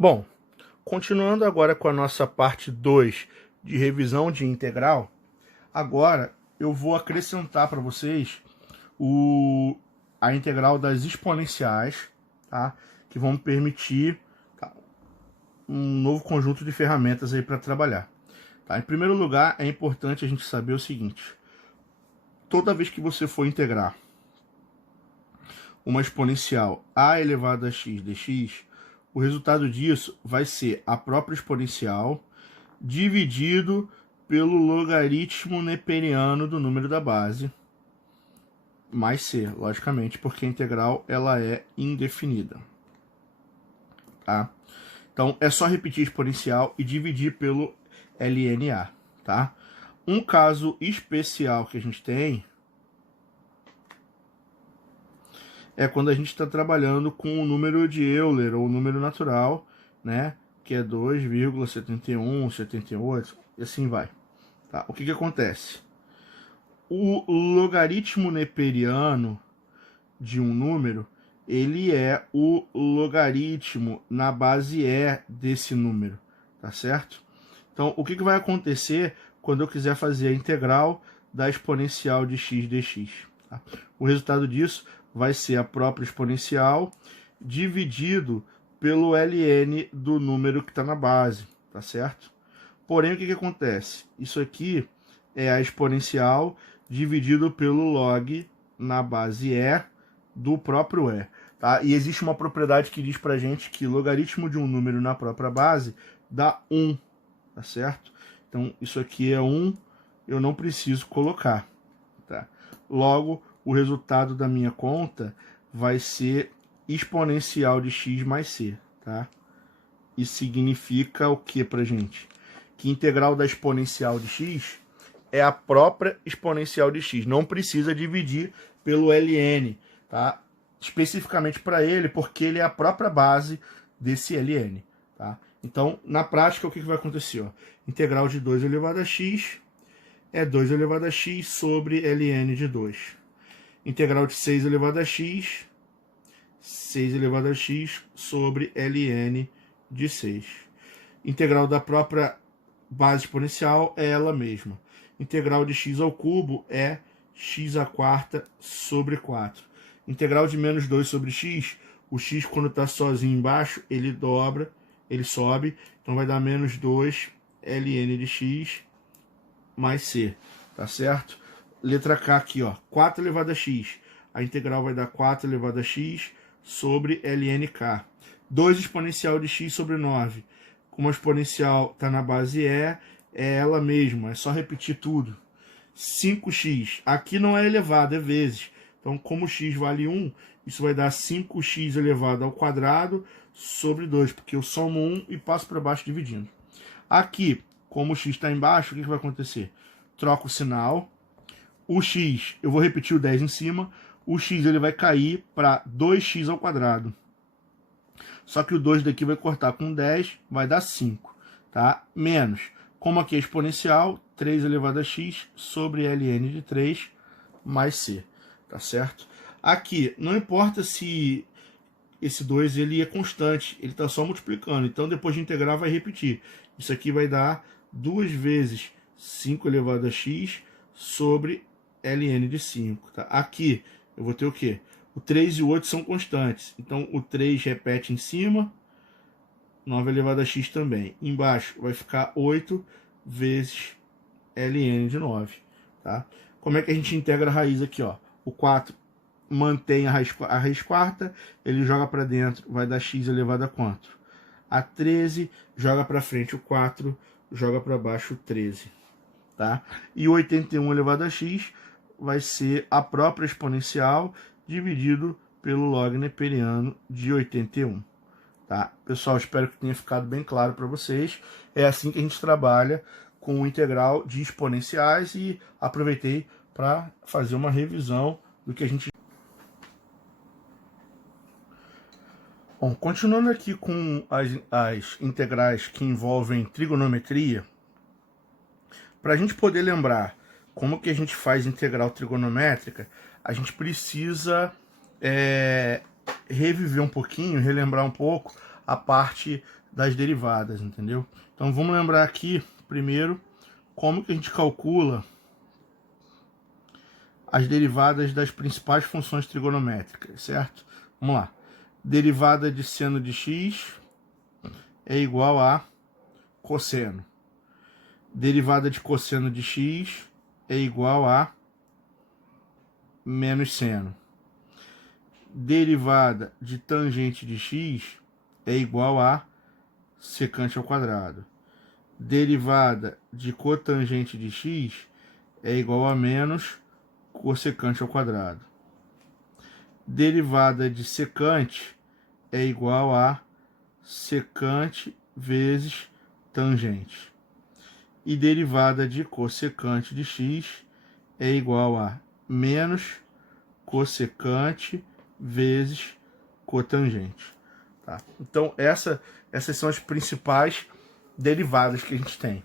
Bom, continuando agora com a nossa parte 2 de revisão de integral, agora eu vou acrescentar para vocês a integral das exponenciais, tá? Que vão permitir um novo conjunto de ferramentas aí para trabalhar. Tá? Em primeiro lugar, é importante a gente saber o seguinte: toda vez que você for integrar uma exponencial a elevado a x dx, o resultado disso vai ser a própria exponencial dividido pelo logaritmo neperiano do número da base, mais c, logicamente, porque a integral ela é indefinida. Tá? Então, é só repetir a exponencial e dividir pelo LNA. Tá? Um caso especial que a gente tem é quando a gente está trabalhando com o número de Euler, ou número natural, né? Que é 2,71, 78, e assim vai. Tá? O que acontece? O logaritmo neperiano de um número, ele é o logaritmo na base E desse número, tá certo? Então, o que vai acontecer quando eu quiser fazer a integral da exponencial de x dx? Tá? O resultado disso vai ser a própria exponencial dividido pelo ln do número que está na base, tá certo? Porém, o que acontece? Isso aqui é a exponencial dividido pelo log na base E do próprio E. Tá? E existe uma propriedade que diz pra gente que logaritmo de um número na própria base dá 1, tá certo? Então, isso aqui é 1, eu não preciso colocar. Tá? Logo, o resultado da minha conta vai ser exponencial de x mais c. Tá? Isso significa o que pra gente? Que integral da exponencial de x é a própria exponencial de x. Não precisa dividir pelo ln, tá? Especificamente para ele, porque ele é a própria base desse ln. Tá? Então, na prática, o que vai acontecer? Ó? Integral de 2 elevado a x é 2 elevado a x sobre ln de 2. Integral de 6 elevado a x, 6 elevado a x sobre ln de 6. Integral da própria base exponencial é ela mesma. Integral de x ao cubo é x à quarta sobre 4. Integral de menos 2 sobre x, o x quando está sozinho embaixo, ele dobra, ele sobe, então vai dar menos 2 ln de x mais c, tá certo? Letra K aqui, ó, 4 elevado a x. A integral vai dar 4 elevado a x sobre lnk. 2 exponencial de x sobre 9. Como a exponencial está na base E, é ela mesma, é só repetir tudo. 5x, aqui não é elevado, é vezes. Então, como x vale 1, isso vai dar 5x elevado ao quadrado sobre 2, porque eu somo 1 e passo para baixo dividindo. Aqui, como o x está embaixo, o que vai acontecer? Troco o sinal. O x, eu vou repetir o 10 em cima. O x ele vai cair para 2x ao quadrado. Só que o 2 daqui vai cortar com 10, vai dar 5. Tá? Menos, como aqui é exponencial, 3 elevado a x sobre ln de 3 mais c. Tá certo? Aqui, não importa se esse 2 ele é constante, ele está só multiplicando. Então, depois de integrar, vai repetir. Isso aqui vai dar 2 vezes 5 elevado a x sobre ln de 5. Tá? Aqui, eu vou ter o quê? O 3 e o 8 são constantes. Então, o 3 repete em cima, 9 elevado a x também. Embaixo vai ficar 8 vezes ln de 9. Tá? Como é que a gente integra a raiz aqui? Ó? O 4 mantém a raiz quarta, ele joga para dentro, vai dar x elevado a quanto? A 13, joga para frente o 4, joga para baixo o 13. Tá? E o 81 elevado a x vai ser a própria exponencial dividido pelo log neperiano de 81. Tá? Pessoal, espero que tenha ficado bem claro para vocês. É assim que a gente trabalha com o integral de exponenciais e aproveitei para fazer uma revisão do que a gente... Bom, continuando aqui com as integrais que envolvem trigonometria, para a gente poder lembrar como que a gente faz integral trigonométrica, a gente precisa reviver um pouquinho, relembrar um pouco a parte das derivadas, entendeu? Então vamos lembrar aqui, primeiro, como que a gente calcula as derivadas das principais funções trigonométricas, certo? Vamos lá. Derivada de seno de x é igual a cosseno. Derivada de cosseno de x é igual a menos seno. Derivada de tangente de x é igual a secante ao quadrado. Derivada de cotangente de x é igual a menos cossecante ao quadrado. Derivada de secante é igual a secante vezes tangente. E derivada de cossecante de x é igual a menos cossecante vezes cotangente. Tá? Então, essas são as principais derivadas que a gente tem.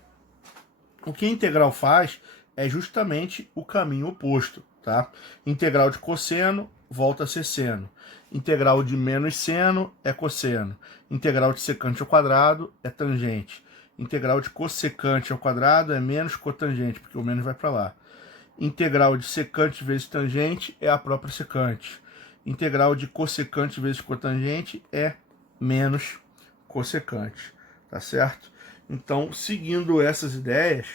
O que a integral faz é justamente o caminho oposto. Tá? Integral de cosseno volta a ser seno. Integral de menos seno é cosseno. Integral de secante ao quadrado é tangente. Integral de cossecante ao quadrado é menos cotangente, porque o menos vai para lá. Integral de secante vezes tangente é a própria secante. Integral de cossecante vezes cotangente é menos cossecante. Tá certo? Então, seguindo essas ideias,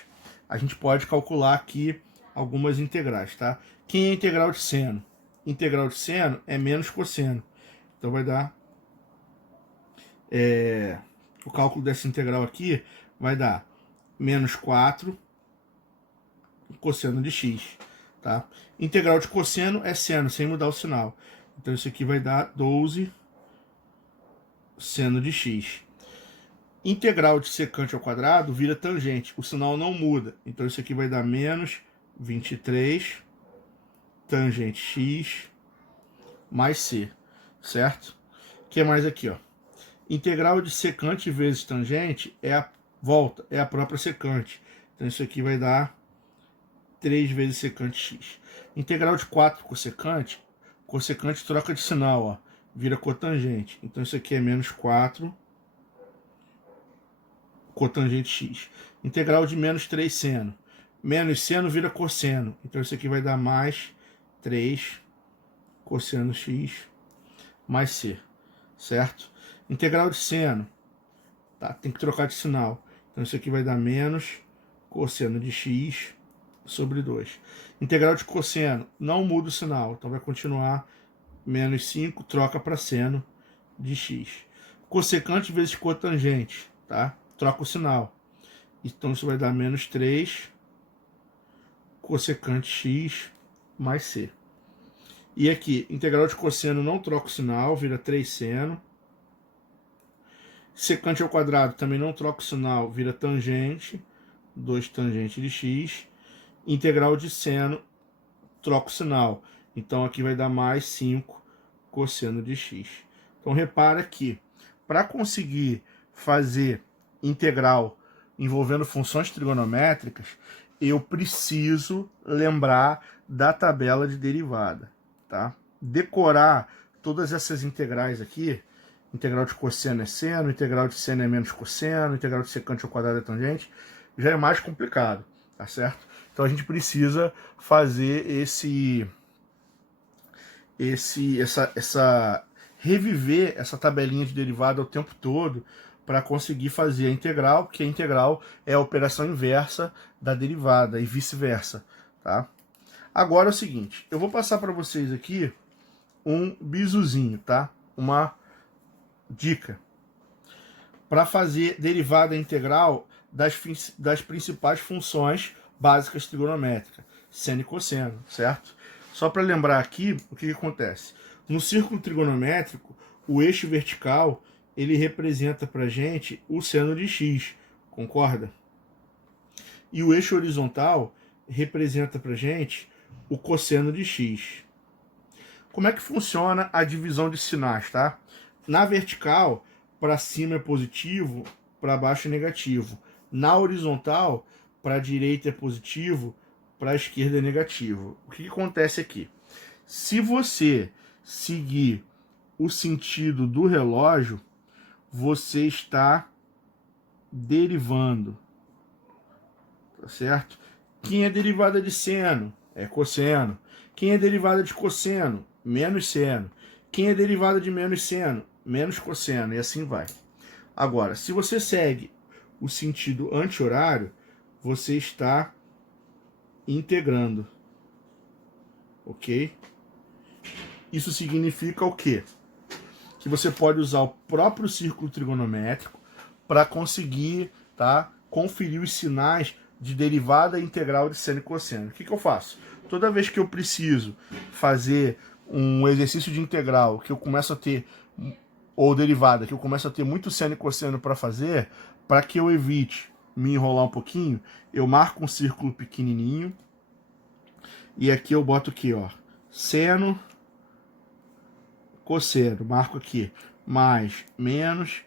a gente pode calcular aqui algumas integrais, tá? Quem é integral de seno? Integral de seno é menos cosseno. Então vai dar... o cálculo dessa integral aqui vai dar menos 4 cosseno de x. Tá? Integral de cosseno é seno, sem mudar o sinal. Então isso aqui vai dar 12 seno de x. Integral de secante ao quadrado vira tangente. O sinal não muda. Então isso aqui vai dar menos 23 tangente x mais c. Certo? O que mais aqui? Ó? Integral de secante vezes tangente é a volta, é a própria secante. Então isso aqui vai dar 3 vezes secante x. Integral de 4 cossecante, cossecante troca de sinal, ó, vira cotangente. Então isso aqui é menos 4 cotangente x. Integral de menos 3 seno. Menos seno vira cosseno. Então isso aqui vai dar mais 3 cosseno x mais c. Certo? Integral de seno. Tá? Tem que trocar de sinal. Então isso aqui vai dar menos cosseno de x sobre 2. Integral de cosseno, não muda o sinal, então vai continuar menos 5, troca para seno de x. Cossecante vezes cotangente, tá? Troca o sinal. Então isso vai dar menos 3 cossecante x mais c. E aqui, integral de cosseno não troca o sinal, vira 3 seno. Secante ao quadrado também não troca o sinal, vira tangente, 2 tangente de x. Integral de seno, troca o sinal. Então aqui vai dar mais 5 cosseno de x. Então repara que para conseguir fazer integral envolvendo funções trigonométricas, eu preciso lembrar da tabela de derivada. Tá? Decorar todas essas integrais aqui, integral de cosseno é seno, integral de seno é menos cosseno, integral de secante ao quadrado é tangente, já é mais complicado, tá certo? Então a gente precisa fazer reviver essa tabelinha de derivada o tempo todo para conseguir fazer a integral, porque a integral é a operação inversa da derivada e vice-versa, tá? Agora é o seguinte, eu vou passar para vocês aqui um bizuzinho, tá? Uma dica para fazer derivada integral das principais funções básicas trigonométricas, seno e cosseno, certo? Só para lembrar aqui o que acontece. No círculo trigonométrico, o eixo vertical ele representa para gente o seno de x, concorda? E o eixo horizontal representa para gente o cosseno de x. Como é que funciona a divisão de sinais, tá? Na vertical, para cima é positivo, para baixo é negativo. Na horizontal, para a direita é positivo, para a esquerda é negativo. O que acontece aqui? Se você seguir o sentido do relógio, você está derivando, tá certo? Quem é derivada de seno é cosseno. Quem é derivada de cosseno, menos seno. Quem é derivada de menos seno, menos cosseno, e assim vai. Agora, se você segue o sentido anti-horário, você está integrando, ok? Isso significa o quê? Que você pode usar o próprio círculo trigonométrico para conseguir, tá, conferir os sinais de derivada integral de seno e cosseno. O que eu faço? Toda vez que eu preciso fazer um exercício de integral, que eu começo a ter, ou derivada, que eu começo a ter muito seno e cosseno para fazer, para que eu evite me enrolar um pouquinho, eu marco um círculo pequenininho, e aqui eu boto aqui, ó, seno, cosseno, marco aqui, mais, menos,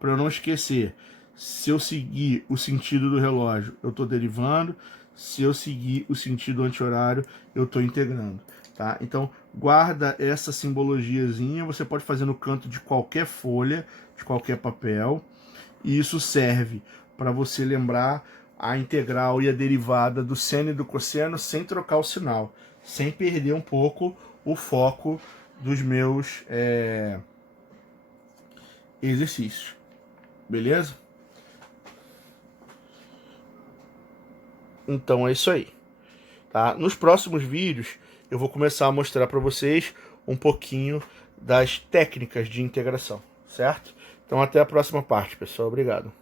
para eu não esquecer. Se eu seguir o sentido do relógio, eu estou derivando. Se eu seguir o sentido anti-horário, eu estou integrando. Tá? Então, guarda essa simbologiazinha. Você pode fazer no canto de qualquer folha, de qualquer papel. E isso serve para você lembrar a integral e a derivada do seno e do cosseno sem trocar o sinal, sem perder um pouco o foco dos meus exercícios. Beleza? Então é isso aí. Tá? Nos próximos vídeos eu vou começar a mostrar para vocês um pouquinho das técnicas de integração, certo? Então até a próxima parte, pessoal. Obrigado.